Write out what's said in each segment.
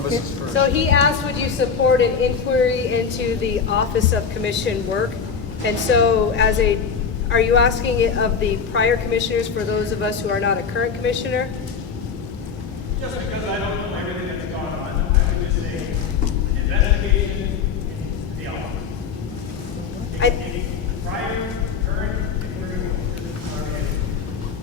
of us is first. So he asked, would you support an inquiry into the Office of Commission work? And so are you asking it of the prior commissioners for those of us who are not a current commissioner? Just because I don't know everything that's gone on, I would just say investigation into the office. Prior, current,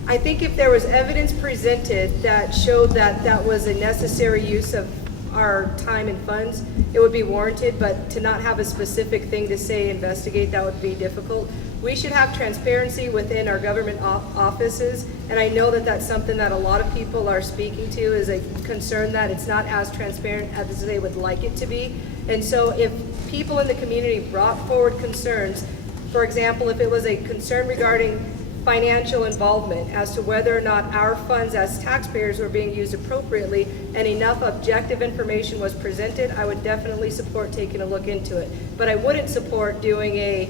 I think if there was evidence presented that showed that that was a necessary use of our time and funds, it would be warranted, but to not have a specific thing to say investigate, that would be difficult. We should have transparency within our government offices, and I know that that's something that a lot of people are speaking to, is a concern that it's not as transparent as they would like it to be. And so if people in the community brought forward concerns, for example, if it was a concern regarding financial involvement as to whether or not our funds as taxpayers were being used appropriately and enough objective information was presented, I would definitely support taking a look into it. But I wouldn't support doing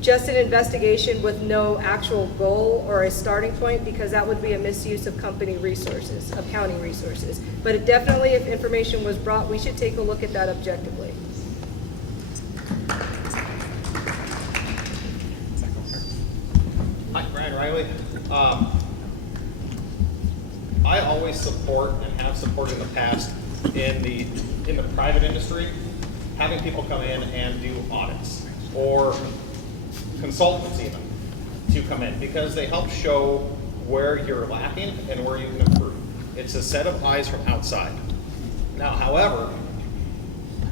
just an investigation with no actual goal or a starting point, because that would be a misuse of company resources, of county resources. But it definitely, if information was brought, we should take a look at that objectively. Hi, Brian Riley. I always support and have supported in the past in the private industry, having people come in and do audits or consultants even to come in, because they help show where you're lacking and where you can improve. It's a set of eyes from outside. Now, however,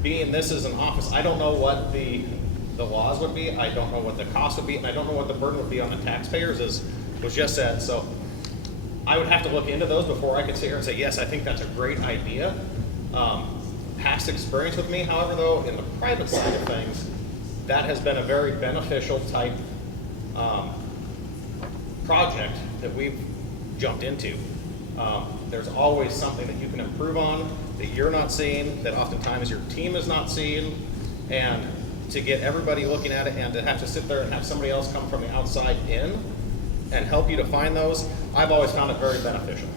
being this is an office, I don't know what the laws would be, I don't know what the cost would be, and I don't know what the burden would be on the taxpayers, as was just said. So I would have to look into those before I could sit here and say, yes, I think that's a great idea. Past experience with me, however, though, in the private side of things, that has been a very beneficial type project that we've jumped into. There's always something that you can improve on that you're not seeing, that oftentimes your team is not seeing, and to get everybody looking at it and to have to sit there and have somebody else come from the outside in and help you to find those, I've always found it very beneficial.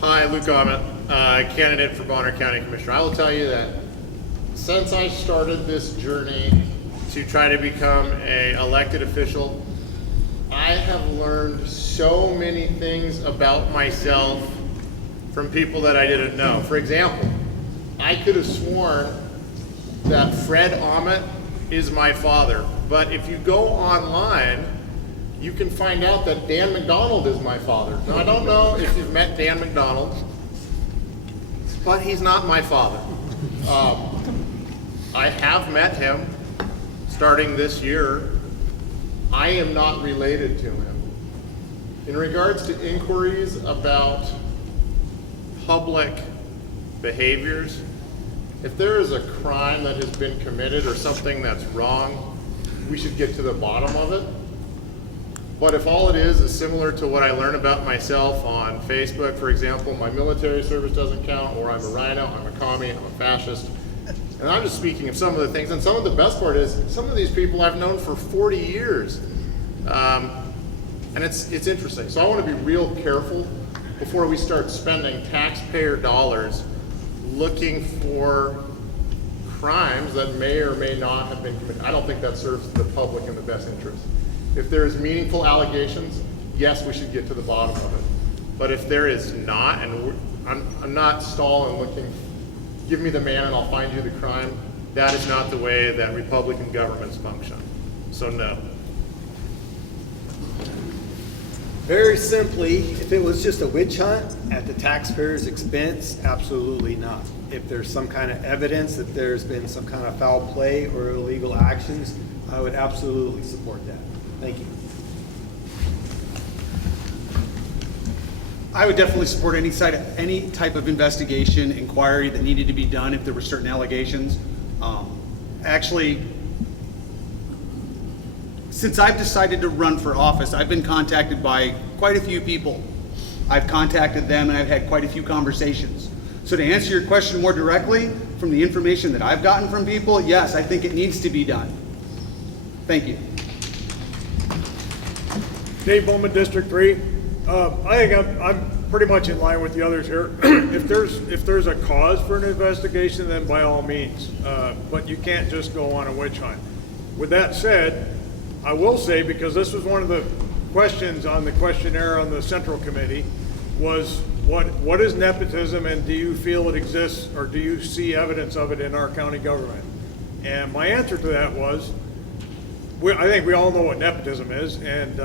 Hi, Luke Ahmet, candidate for Bonner County Commissioner. I will tell you that since I started this journey to try to become an elected official, I have learned so many things about myself from people that I didn't know. For example, I could have sworn that Fred Ahmet is my father, but if you go online, you can find out that Dan McDonald is my father. Now, I don't know if you've met Dan McDonald, but he's not my father. I have met him starting this year. I am not related to him. In regards to inquiries about public behaviors, if there is a crime that has been committed or something that's wrong, we should get to the bottom of it. But if all it is similar to what I learn about myself on Facebook, for example, my military service doesn't count, or I'm a rhino, I'm a commie, I'm a fascist, and I'm just speaking of some of the things, and some of the best part is, some of these people I've known for 40 years. And it's interesting. So I want to be real careful before we start spending taxpayer dollars looking for crimes that may or may not have been committed. I don't think that serves the public in the best interest. If there's meaningful allegations, yes, we should get to the bottom of it. But if there is not, and I'm not stalling looking, give me the man and I'll find you the crime, that is not the way that Republican governments function. So no. Very simply, if it was just a witch hunt at the taxpayer's expense, absolutely not. If there's some kind of evidence that there's been some kind of foul play or illegal actions, I would absolutely support that. Thank you. I would definitely support any type of investigation, inquiry that needed to be done if there were certain allegations. Actually, since I've decided to run for office, I've been contacted by quite a few people. I've contacted them and I've had quite a few conversations. So to answer your question more directly, from the information that I've gotten from people, yes, I think it needs to be done. Thank you. Dave Bowman, District 3. I think pretty much in line with the others here. If there's a cause for an investigation, then by all means, but you can't just go on a witch hunt. With that said, I will say, because this was one of the questions on the questionnaire on the Central Committee, was what is nepotism, and do you feel it exists, or do you see evidence of it in our county government? And my answer to that was, I think we all know what nepotism is, and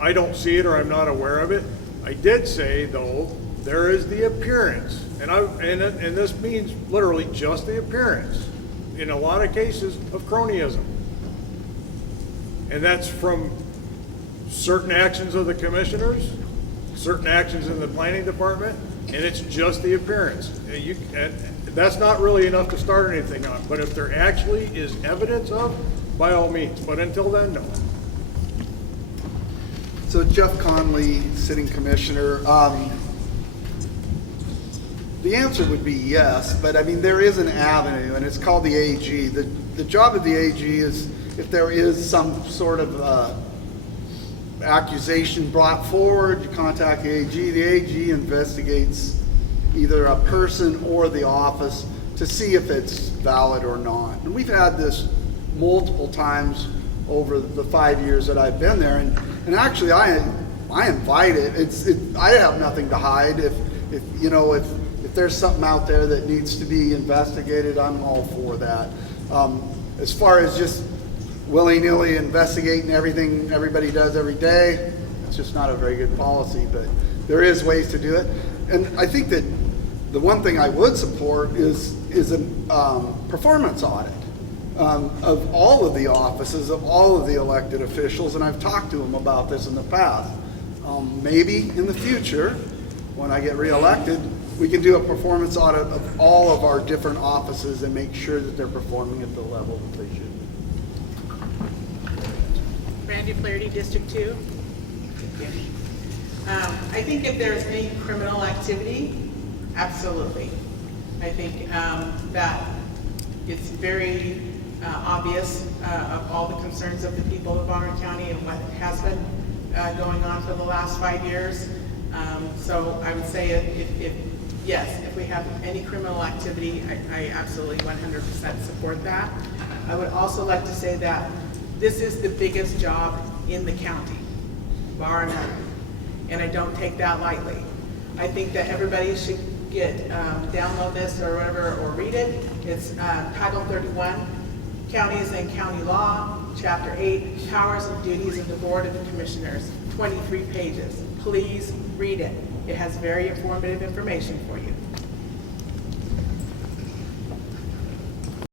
I don't see it, or I'm not aware of it. I did say, though, there is the appearance, and this means literally just the appearance, in a lot of cases, of cronyism. And that's from certain actions of the commissioners, certain actions in the planning department, and it's just the appearance. And that's not really enough to start anything on, but if there actually is evidence of, by all means, but until then, no. So Jeff Conley, sitting commissioner, the answer would be yes, but I mean, there is an avenue, and it's called the AG. The job of the AG is, if there is some sort of accusation brought forward, you contact the AG. The AG investigates either a person or the office to see if it's valid or not. And we've had this multiple times over the 5 years that I've been there, and actually I invite it. I have nothing to hide. If there's something out there that needs to be investigated, I'm all for that. As far as just willy-nilly investigating everything everybody does every day, it's just not a very good policy, but there is ways to do it. And I think that the one thing I would support is a performance audit of all of the offices, of all of the elected officials, and I've talked to them about this in the past. Maybe in the future, when I get reelected, we can do a performance audit of all of our different offices and make sure that they're performing at the level that they should be. Randy Flaherty, District 2. I think if there's any criminal activity, absolutely. I think that it's very obvious of all the concerns of the people of Bonner County and what has been going on for the last 5 years. So I would say if we have any criminal activity, I absolutely 100% support that. I would also like to say that this is the biggest job in the county, bar none, and I don't take that lightly. I think that everybody should download this or whatever, or read it. It's Title 31, Counties and County Law, Chapter 8, Powers and Duties of the Board of the Commissioners, 23 pages. Please read it. It has very informative information for you.